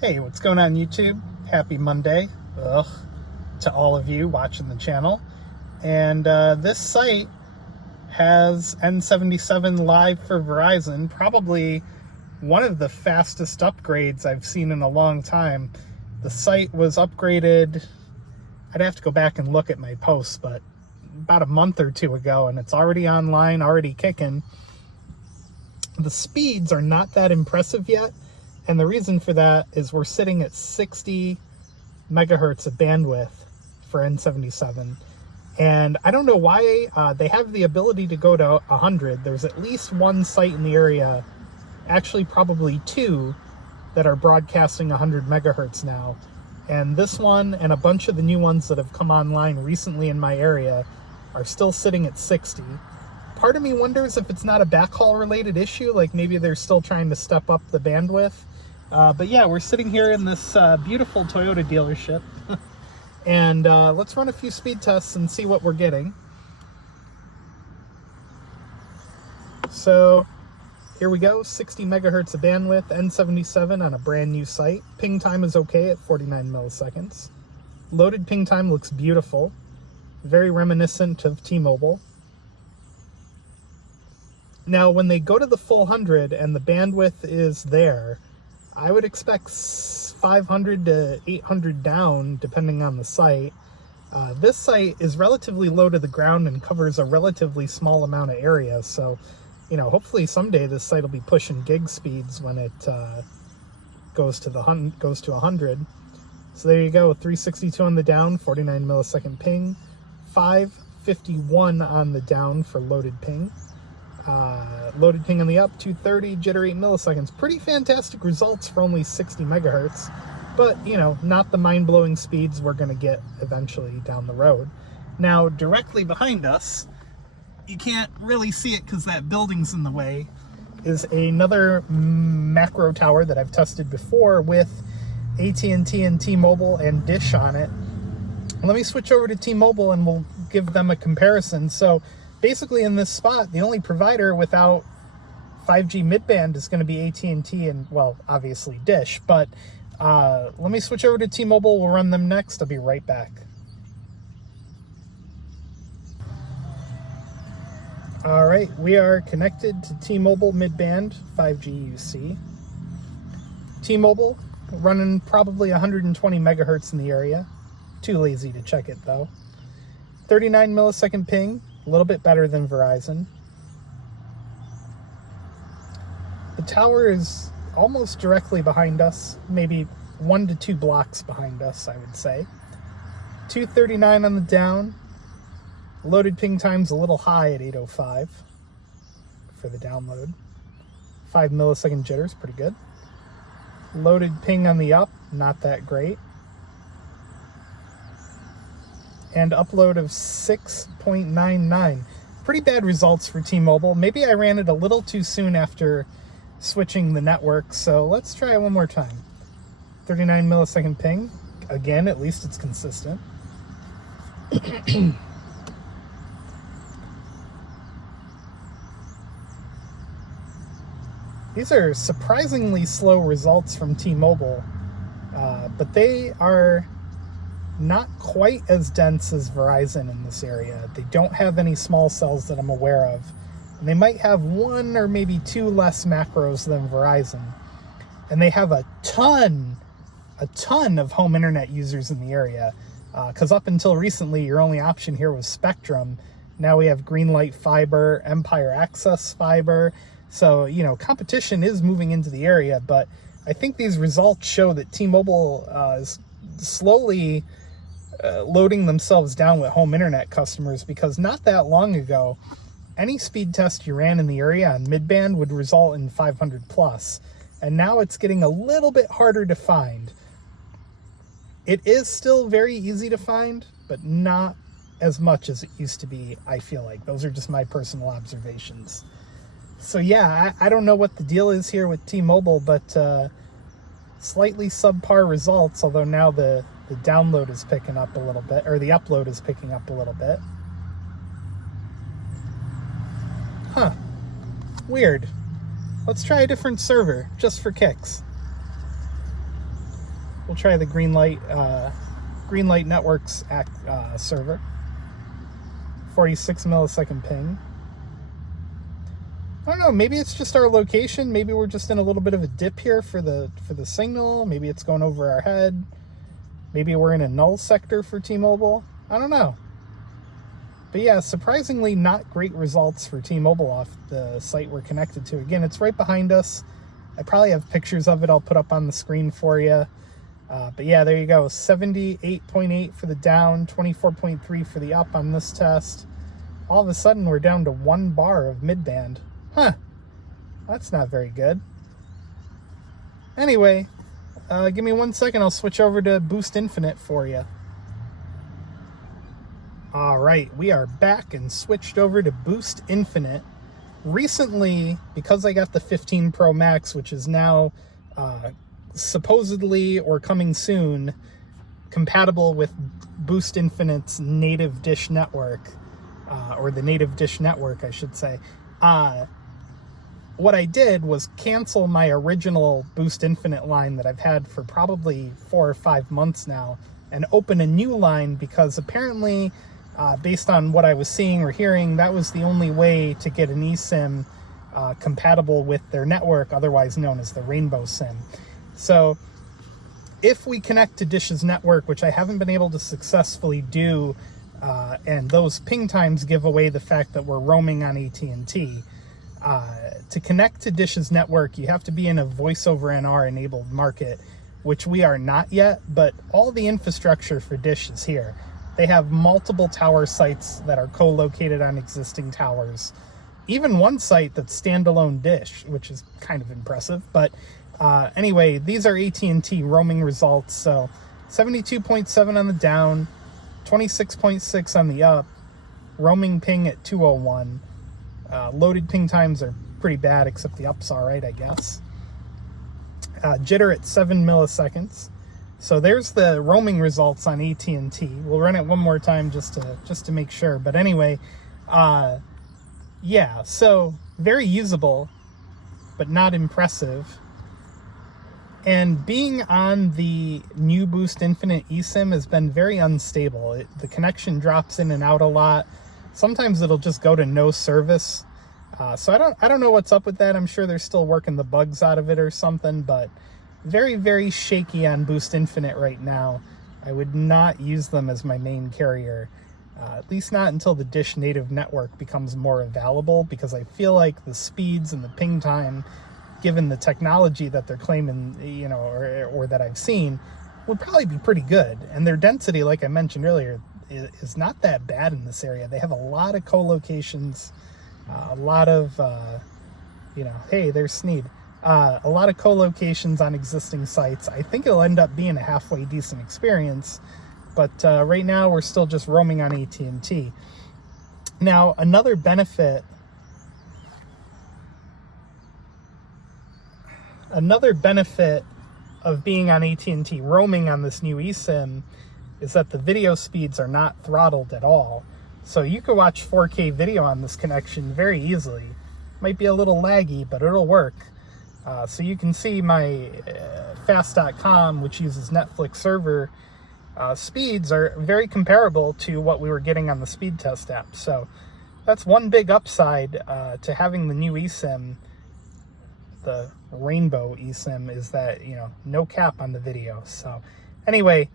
Hey, what's going on YouTube? Happy Monday, to all of you watching the channel. And this site has N77 live for Verizon, probably one of the fastest upgrades I've seen in a long time. The site was upgraded, I'd have to go back and look at my posts, but about a month or two ago, and it's already online, already kicking. The speeds are not that impressive yet. And the reason for that is we're sitting at 60 megahertz of bandwidth for N77. And I don't know why they have the ability to go to 100. There's at least one site in the area, actually probably two, that are broadcasting 100 megahertz now. And this one and a bunch of the new ones that have come online recently in my area are still sitting at 60. Part of me wonders if it's not a backhaul related issue, like maybe they're still trying to step up the bandwidth. But yeah, we're sitting here in this beautiful Toyota dealership, and let's run a few speed tests and see what we're getting. So here we go, 60 megahertz of bandwidth, N77 on a brand new site. Ping time is okay at 49 milliseconds. Loaded ping time looks beautiful, very reminiscent of T-Mobile. Now, when they go to the full 100 and the bandwidth is there, I would expect 500 to 800 down, depending on the site. This site is relatively low to the ground and covers a relatively small amount of area. So, hopefully someday this site will be pushing gig speeds when it goes to 100. So there you go, 362 on the down, 49 millisecond ping, 551 on the down for loaded ping. Loaded ping on the up, 230, jitter 8 milliseconds. Pretty fantastic results for only 60 megahertz, but, not the mind-blowing speeds we're going to get eventually down the road. Now, directly behind us, you can't really see it because that building's in the way, is another macro tower that I've tested before with AT&T and T-Mobile and Dish on it. Let me switch over to T-Mobile and we'll give them a comparison. So, basically, in this spot, the only provider without 5G midband is going to be AT&T and, well, obviously Dish. But let me switch over to T-Mobile. We'll run them next. I'll be right back. All right, we are connected to T-Mobile midband 5G UC. T-Mobile running probably 120 megahertz in the area. Too lazy to check it, though. 39 millisecond ping. A little bit better than Verizon. The tower is almost directly behind us, maybe 1 to 2 blocks behind us, I would say. 239 on the down. Loaded ping time's a little high at 805 for the download. 5 millisecond jitters, pretty good. Loaded ping on the up, not that great. And upload of 6.99. Pretty bad results for T-Mobile. Maybe I ran it a little too soon after switching the network, so let's try it one more time. 39 millisecond ping. Again, at least it's consistent. These are surprisingly slow results from T-Mobile, but they are not quite as dense as Verizon in this area. They don't have any small cells that I'm aware of. And they might have 1 or maybe 2 less macros than Verizon. And they have a ton of home internet users in the area. Because up until recently, your only option here was Spectrum. Now we have Greenlight Fiber, Empire Access Fiber. So, competition is moving into the area. But I think these results show that T-Mobile is slowly loading themselves down with home internet customers, because not that long ago, any speed test you ran in the area on midband would result in 500 plus, and now it's getting a little bit harder to find. It is still very easy to find, but not as much as it used to be, I feel like. Those are just my personal observations. So yeah, I don't know what the deal is here with T-Mobile, but slightly subpar results, although now the download is picking up a little bit, or the upload is picking up a little bit. Huh. Weird. Let's try a different server, just for kicks. We'll try the Greenlight Networks server. 46 millisecond ping. I don't know, maybe it's just our location. Maybe we're just in a little bit of a dip here for the signal. Maybe it's going over our head. Maybe we're in a null sector for T-Mobile. I don't know. But yeah, surprisingly not great results for T-Mobile off the site we're connected to. Again, it's right behind us. I probably have pictures of it I'll put up on the screen for you. But yeah, there you go. 78.8 for the down, 24.3 for the up on this test. All of a sudden, we're down to 1 bar of midband. Huh. That's not very good. Anyway, give me 1 second. I'll switch over to Boost Infinite for you. All right, we are back and switched over to Boost Infinite. Recently, because I got the 15 Pro Max, which is now supposedly or coming soon compatible with Boost Infinite's native dish network, or the native dish network, I should say. What I did was cancel my original Boost Infinite line that I've had for probably 4 or 5 months now and open a new line because apparently, based on what I was seeing or hearing, that was the only way to get an eSIM compatible with their network, otherwise known as the Rainbow SIM. So if we connect to Dish's network, which I haven't been able to successfully do, and those ping times give away the fact that we're roaming on AT&T, to connect to Dish's network, you have to be in a voice over NR enabled market, which we are not yet, but all the infrastructure for Dish is here. They have multiple tower sites that are co-located on existing towers. Even one site that's standalone Dish, which is kind of impressive. But anyway, these are AT&T roaming results. So 72.7 on the down, 26.6 on the up, roaming ping at 201. Loaded ping times are pretty bad, except the up's all right, I guess. Jitter at 7 milliseconds. So there's the roaming results on AT&T. We'll run it one more time just to make sure. But anyway, yeah, so very usable, but not impressive. And being on the new Boost Infinite eSIM has been very unstable. The connection drops in and out a lot. Sometimes it'll just go to no service. So I don't know what's up with that. I'm sure they're still working the bugs out of it or something, but very, very shaky on Boost Infinite right now. I would not use them as my main carrier, at least not until the Dish native network becomes more available, because I feel like the speeds and the ping time, given the technology that they're claiming, you know, or that I've seen, would probably be pretty good. And their density, like I mentioned earlier, is not that bad in this area. They have a lot of co-locations, a lot of, you know, hey, there's Sneed. A lot of co-locations on existing sites. I think it'll end up being a halfway decent experience, but right now we're still just roaming on AT&T. Now, another benefit of being on AT&T roaming on this new eSIM is that the video speeds are not throttled at all. So you can watch 4K video on this connection very easily. Might be a little laggy, but it'll work. So you can see my fast.com, which uses Netflix server, speeds are very comparable to what we were getting on the Speedtest app. So that's one big upside to having the new eSIM, the Rainbow eSIM, is that, you know, no cap on the video. So anyway,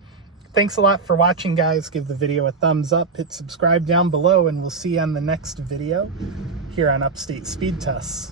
thanks a lot for watching, guys. Give the video a thumbs up, hit subscribe down below, and we'll see you on the next video here on Upstate Speedtests.